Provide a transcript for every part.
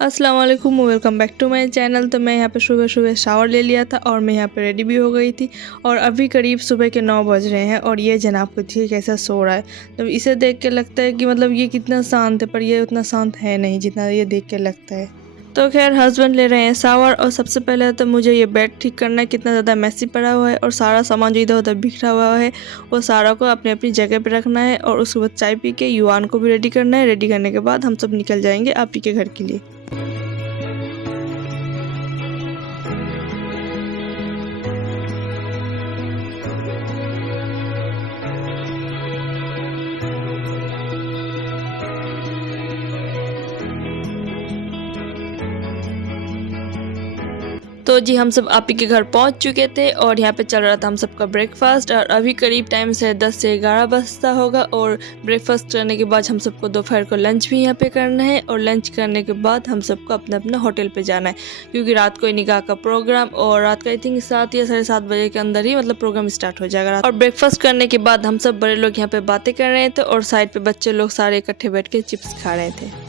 अस्सलाम वालेकुम, welcome back to my channel. तो मैं यहाँ पे सुबह सुबह शावर ले लिया था और मैं यहाँ पे रेडी भी हो गई थी और अभी करीब सुबह के 9 बज रहे हैं और ये जनाब को देखिए कैसा सो रहा है। तो इसे देख के लगता है कि मतलब ये कितना शांत है, पर ये उतना शांत है नहीं जितना ये देख के लगता है। तो खैर हस्बैंड ले रहे हैं शावर और सबसे पहले तो मुझे ये बेड ठीक करना है, कितना ज़्यादा मैसी पड़ा हुआ है और सारा सामान जो इधर उधर बिखरा हुआ है वो सारा को अपनी अपनी जगह पे रखना है। और उसके बाद चाय पी के युवान को भी रेडी करना है। रेडी करने के बाद हम सब निकल जाएंगे आप ही के घर के लिए। तो जी हम सब आप ही के घर पहुंच चुके थे और यहाँ पे चल रहा था हम सबका ब्रेकफास्ट और अभी करीब टाइम से 10 से 11 बजता होगा। और ब्रेकफास्ट करने के बाद हम सबको दोपहर को लंच भी यहाँ पे करना है और लंच करने के बाद हम सबको अपना अपना होटल पे जाना है, क्योंकि रात को निकाह का प्रोग्राम और रात का आई थिंक 7 या 7:30 बजे के अंदर ही मतलब प्रोग्राम स्टार्ट हो जाएगा। और ब्रेकफास्ट करने के बाद हम सब बड़े लोग यहाँ पे बातें कर रहे थे और साइड पे बच्चे लोग सारे इकट्ठे बैठ के चिप्स खा रहे थे।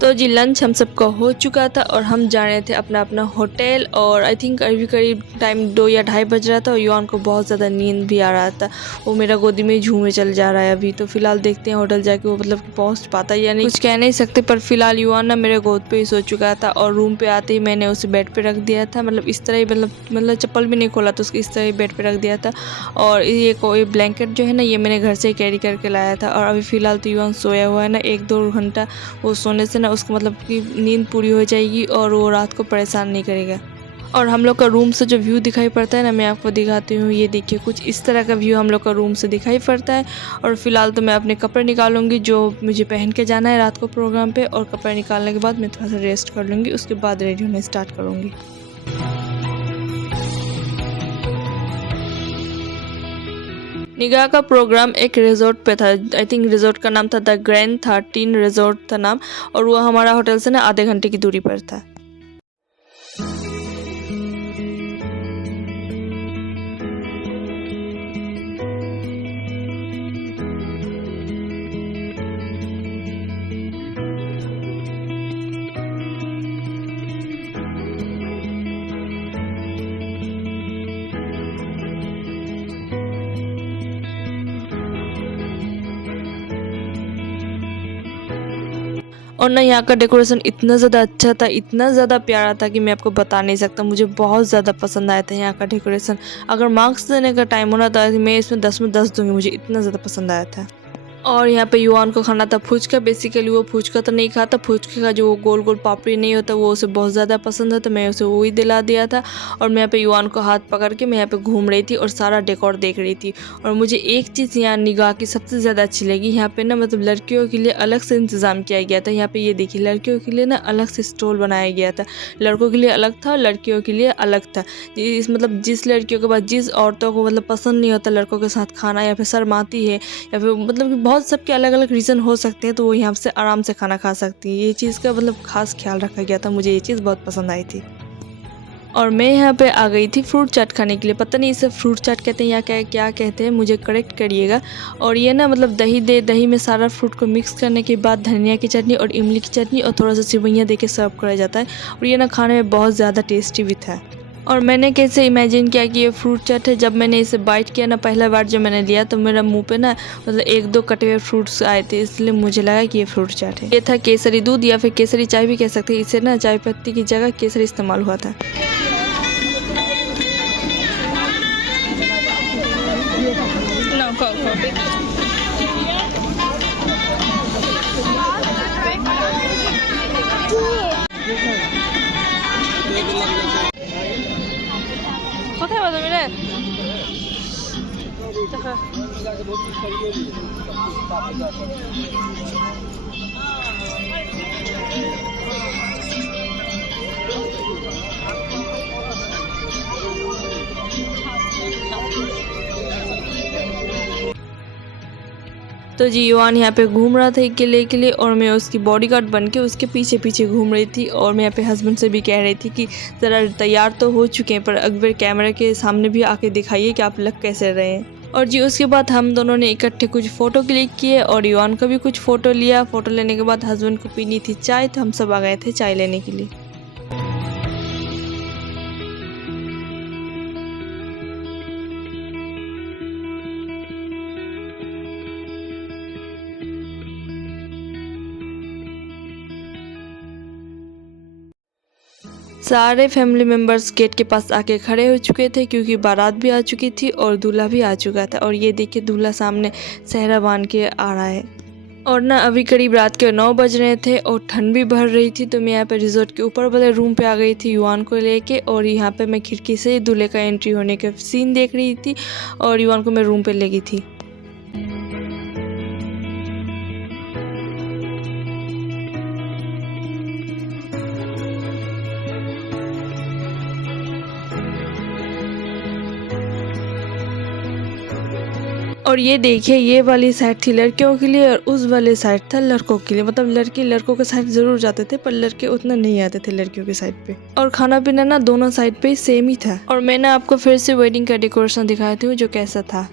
तो जी लंच हम सबका हो चुका था और हम जा रहे थे अपना अपना होटल। और आई थिंक अभी करीब टाइम 2 या 2:30 बज रहा था और युवान को बहुत ज़्यादा नींद भी आ रहा था। वो मेरा गोदी में झूमे चल जा रहा है अभी। तो फिलहाल देखते हैं होटल जाके वो मतलब कि पहुंच पाता है या नहीं, कुछ कह नहीं सकते। पर फिलहाल युवान ना मेरे गोद पे ही सो चुका था और रूम पे आते ही मैंने उसे बेड पे रख दिया था। मतलब इस तरह ही मतलब चप्पल भी नहीं खोला तो उसको इस तरह ही बेड पे रख दिया था। और ये कोई ब्लैंकेट जो है ना ये मैंने घर से ही कैरी करके लाया था। और अभी फ़िलहाल तो युवान सोया हुआ है ना, 1-2 घंटा वो सोने से ना उसको मतलब कि नींद पूरी हो जाएगी और वो रात को परेशान नहीं करेगा। और हम लोग का रूम से जो व्यू दिखाई पड़ता है ना, मैं आपको दिखाती हूँ। ये देखिए कुछ इस तरह का व्यू हम लोग का रूम से दिखाई पड़ता है। और फिलहाल तो मैं अपने कपड़े निकालूंगी जो मुझे पहन के जाना है रात को प्रोग्राम पे। और कपड़े निकालने के बाद मैं थोड़ा सा रेस्ट कर लूँगी, उसके बाद रेडी होना स्टार्ट करूँगी। निगाह का प्रोग्राम एक रिजॉर्ट पे था। आई थिंक रिजॉर्ट का नाम था द ग्रैंड 13 रिजॉर्ट था नाम। और वो हमारा होटल से ना आधे घंटे की दूरी पर था। और ना यहाँ का डेकोरेशन इतना ज़्यादा अच्छा था, इतना ज़्यादा प्यारा था कि मैं आपको बता नहीं सकता। मुझे बहुत ज़्यादा पसंद आया था यहाँ का डेकोरेशन। अगर मार्क्स देने का टाइम होना था मैं इसमें 10 में 10 दूंगी, मुझे इतना ज़्यादा पसंद आया था। और यहाँ पे युवान को खाना था फुचका। बेसिकली वो फुचका तो नहीं खाता, फुचके का जो गोल गोल पापड़ी नहीं होता वो उसे बहुत ज़्यादा पसंद है, तो मैं उसे वो ही दिला दिया था। और मैं यहाँ पे युवान को हाथ पकड़ के मैं यहाँ पे घूम रही थी और सारा डेकोर देख रही थी। और मुझे एक चीज़ यहाँ निगाह की सबसे ज़्यादा अच्छी लगी, यहाँ पे ना मतलब लड़कियों के लिए अलग से इंतज़ाम किया गया था। यहाँ पे ये देखिए लड़कियों के लिए ना अलग से स्टॉल बनाया गया था। लड़कों के लिए अलग था और लड़कियों के लिए अलग था। इस मतलब जिस लड़कियों के पास, जिस औरतों को मतलब पसंद नहीं होता लड़कों के साथ खाना, या फिर शर्माती है, या फिर मतलब कि बहुत सबके अलग अलग रीज़न हो सकते हैं, तो वो यहाँ से आराम से खाना खा सकती है। ये चीज़ का मतलब खास ख्याल रखा गया था। मुझे ये चीज़ बहुत पसंद आई थी। और मैं यहाँ पे आ गई थी फ्रूट चाट खाने के लिए। पता नहीं इसे फ्रूट चाट कहते हैं या क्या कहते हैं, मुझे करेक्ट करिएगा। और ये ना मतलब दही में सारा फ्रूट को मिक्स करने के बाद धनिया की चटनी और इमली की चटनी और थोड़ा सा सेवइयाँ दे के सर्व करा जाता है। और ये ना खाने में बहुत ज़्यादा टेस्टी भी था। और मैंने कैसे इमेजिन किया कि ये फ्रूट चाट है, जब मैंने इसे बाइट किया ना पहला बार जो मैंने लिया, तो मेरा मुंह पे ना मतलब 1-2 कटे हुए फ्रूट्स आए थे, इसलिए मुझे लगा कि ये फ्रूट चाट है। ये था केसरी दूध या फिर केसरी चाय भी कह सकते हैं। इसे ना चाय पत्ती की जगह केसरी इस्तेमाल हुआ था। কোথায় বাজে মেরে দেখা तो जी युवान यहाँ पे घूम रहा था अकेले और मैं उसकी बॉडीगार्ड बन के उसके पीछे पीछे घूम रही थी। और मैं यहाँ पे हस्बैंड से भी कह रही थी कि ज़रा तैयार तो हो चुके हैं, पर अकबर कैमरा के सामने भी आके दिखाइए कि आप लग कैसे रहे हैं। और जी उसके बाद हम दोनों ने इकट्ठे कुछ फ़ोटो क्लिक किए और युवान का भी कुछ फ़ोटो लिया। फ़ोटो लेने के बाद हस्बैंड को पीनी थी चाय, तो हम सब आ गए थे चाय लेने के लिए। सारे फैमिली मेम्बर्स गेट के पास आके खड़े हो चुके थे क्योंकि बारात भी आ चुकी थी और दूल्हा भी आ चुका था। और ये देखिए दूल्हा सामने सेहरा बांध के आ रहा है। और ना अभी करीब रात के 9 बज रहे थे और ठंड भी बढ़ रही थी, तो मैं यहाँ पे रिजॉर्ट के ऊपर वाले रूम पे आ गई थी युवान को लेके। और यहाँ पे मैं खिड़की से दूल्हे का एंट्री होने का सीन देख रही थी और युवान को मैं रूम पे ले गई थी। और ये देखिए ये वाली साइड थी लड़कियों के लिए और उस वाले साइड था लड़कों के लिए। मतलब लड़की लड़कों के साइड ज़रूर जाते थे पर लड़के उतना नहीं आते थे लड़कियों के साइड पे। और खाना पीना ना दोनों साइड पे सेम ही था। और मैं ना आपको फिर से वेडिंग का डेकोरेशन दिखाती हूँ जो कैसा था।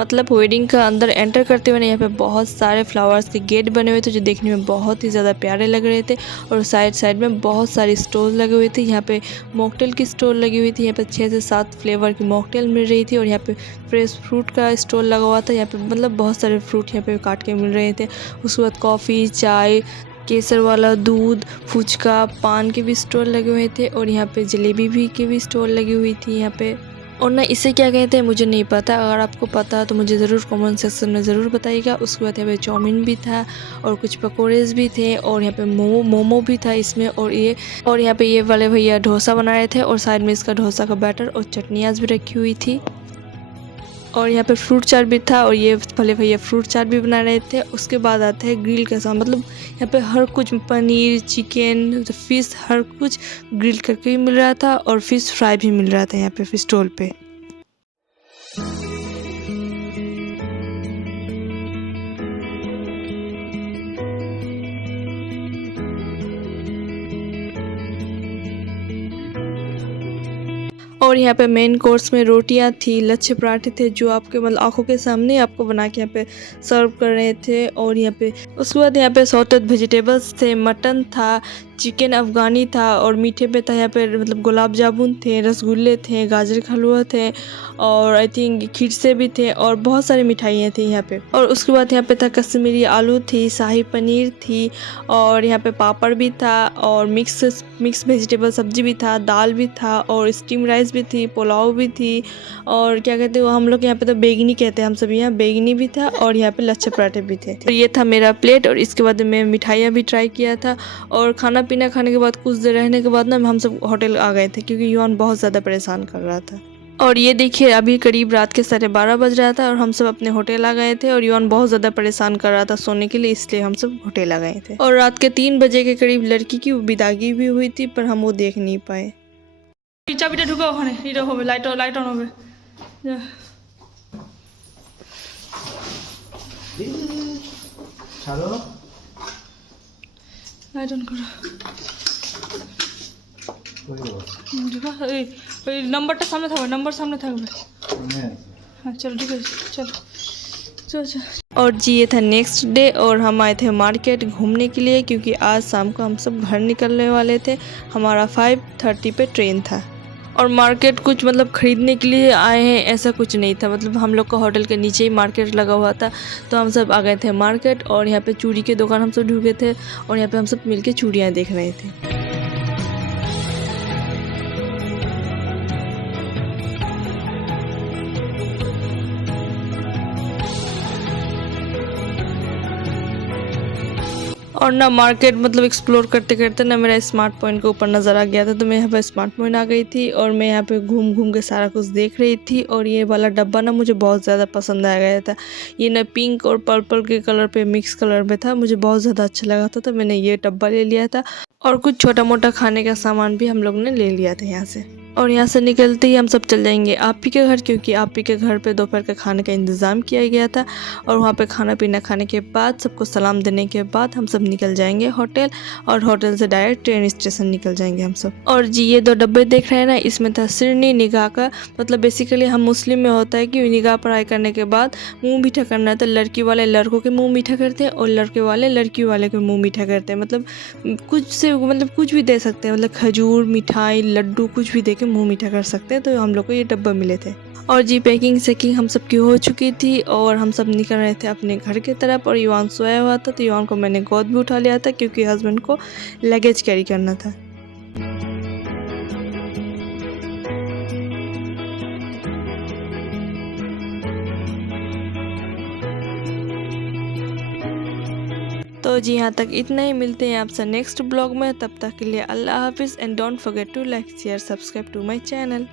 मतलब वेडिंग का अंदर एंटर करते हुए ना यहाँ पे बहुत सारे फ्लावर्स के गेट बने हुए थे जो देखने में बहुत ही ज़्यादा प्यारे लग रहे थे। और साइड साइड में बहुत सारी स्टॉल लगे हुए थे। यहाँ पे मॉकटेल की स्टॉल लगी हुई थी। यहाँ पे 6 से 7 फ्लेवर की मॉकटेल मिल रही थी। और यहाँ पे फ्रेश फ्रूट का स्टॉल लगा हुआ था। यहाँ पे मतलब बहुत सारे फ्रूट यहाँ पे काट के मिल रहे थे। उसके बाद कॉफ़ी, चाय, केसर वाला दूध, फुचका, पान के भी स्टॉल लगे हुए थे। और यहाँ पे जलेबी भी की भी स्टॉल लगी हुई थी यहाँ पे। और ना इसे क्या कहते हैं मुझे नहीं पता, अगर आपको पता तो मुझे ज़रूर कमेंट सेक्शन में ज़रूर बताइएगा। उसके बाद यहाँ पे चाउमीन भी था और कुछ पकौड़ेज भी थे। और यहाँ पे मोमो भी था इसमें। और यहाँ पे ये वाले भैया डोसा बना रहे थे और साइड में इसका डोसा का बैटर और चटनियाँ भी रखी हुई थी। और यहाँ पे फ्रूट चाट भी था और ये भले भैया फ्रूट चाट भी बना रहे थे। उसके बाद आता है ग्रिल का सामान। मतलब यहाँ पे हर कुछ पनीर, चिकन, फिश, हर कुछ ग्रिल करके भी मिल रहा था और फिश फ्राई भी मिल रहा था यहाँ पे फिश स्टॉल पे। और यहाँ पे मेन कोर्स में रोटियाँ थी, लच्छे पराठे थे जो आपके मतलब आंखों के सामने आपको बना के यहाँ पे सर्व कर रहे थे। और यहाँ पे उसके बाद यहाँ पे सॉटेड वेजिटेबल्स थे, मटन था, चिकन अफ़गानी था। और मीठे पे था यहाँ पे मतलब गुलाब जामुन थे, रसगुल्ले थे, गाजर का हलवा थे और आई थिंक खीरसे भी थे और बहुत सारी मिठाइयाँ थी यहाँ पे। और उसके बाद यहाँ पे था कश्मीरी आलू थी, शाही पनीर थी और यहाँ पे पापड़ भी था और मिक्स वेजिटेबल सब्जी भी था, दाल भी था और स्टीम राइस भी थी, पुलाव भी थी। और क्या कहते हैं वो हम लोग यहाँ पे तो बेगनी कहते हैं, हम सब यहाँ बेगनी भी था। और यहाँ पे लच्छे पराठे भी थे। तो ये था मेरा प्लेट। और इसके बाद मैं मिठाइयाँ भी ट्राई किया था। और खाना पीना खाने के बाद कुछ देर रहने के बाद ना हम सब होटल आ गए थे क्योंकि युवान बहुत ज़्यादा परेशान कर रहा था। और ये देखिए अभी करीब रात के 12:30 बज रहा था और हम सब अपने होटल आ गए थे। और युवान बहुत ज़्यादा परेशान कर रहा था सोने के लिए, इसलिए हम सब होटल आ गए थे। और रात के 3 बजे के करीब लड़की की विदागी भी हुई थी पर हम वो देख नहीं पाए। চাবিটা ঢুকাও ওখানে, এটা হবে লাইট অন হবে। ছাড়ো, লাইট অন করো। ঢুকা, ওই নাম্বারটা সামনে থাকবে, নাম্বার সামনে থাকবে। হ্যাঁ চলো ঠিক আছে, চলো चलो चलो। और जी ये था नेक्स्ट डे और हम आए थे मार्केट घूमने के लिए क्योंकि आज शाम को हम सब घर निकलने वाले थे। हमारा 5:30 पे ट्रेन था। और मार्केट कुछ मतलब ख़रीदने के लिए आए हैं ऐसा कुछ नहीं था। मतलब हम लोग का होटल के नीचे ही मार्केट लगा हुआ था तो हम सब आ गए थे मार्केट। और यहाँ पे चूड़ी के दुकान हम सब ढूंढे थे और यहाँ पे हम सब मिलके चूड़ियाँ देख रहे थे। और और ना मार्केट मतलब एक्सप्लोर करते करते ना मेरा स्मार्ट पॉइंट के ऊपर नज़र आ गया था, तो मैं यहाँ पे स्मार्ट पॉइंट आ गई थी और मैं यहाँ पे घूम घूम के सारा कुछ देख रही थी। और ये वाला डब्बा ना मुझे बहुत ज़्यादा पसंद आ गया था। ये ना पिंक और पर्पल के कलर पे मिक्स कलर में था, मुझे बहुत ज़्यादा अच्छा लगा था, तो मैंने ये डब्बा ले लिया था। और कुछ छोटा मोटा खाने का सामान भी हम लोग ने ले लिया था यहाँ से। और यहाँ से निकलते ही हम सब चल जाएंगे आपी के घर, क्योंकि आपी के घर पे दोपहर का खाने का इंतज़ाम किया गया था। और वहाँ पे खाना पीना खाने के बाद सबको सलाम देने के बाद हम सब निकल जाएंगे होटल, और होटल से डायरेक्ट ट्रेन स्टेशन निकल जाएंगे हम सब। और जी ये 2 डब्बे देख रहे हैं ना, इसमें था सिरनी निगाह का, मतलब बेसिकली हम मुस्लिम में होता है कि निगाह पढ़ाई करने के बाद मुँह मीठा करना है, तो लड़की वाले लड़कों के मुँह मीठा करते हैं और लड़के वाले लड़की वाले के मुँह मीठा करते हैं। मतलब कुछ भी दे सकते हैं, मतलब खजूर, मिठाई, लड्डू कुछ भी दे के मुँह मीठा कर सकते हैं। तो हम लोग को ये डब्बा मिले थे। और जी पैकिंग सेकिंग हम सब की हो चुकी थी और हम सब निकल रहे थे अपने घर की तरफ। और युवान सोया हुआ था, तो युवान को मैंने गोद भी उठा लिया था, क्योंकि हस्बैंड को लगेज कैरी करना था। तो जी यहाँ तक इतना ही, मिलते हैं आपसे नेक्स्ट ब्लॉग में। तब तक के लिए अल्लाह हाफिज़ and don't forget to like share subscribe to my channel.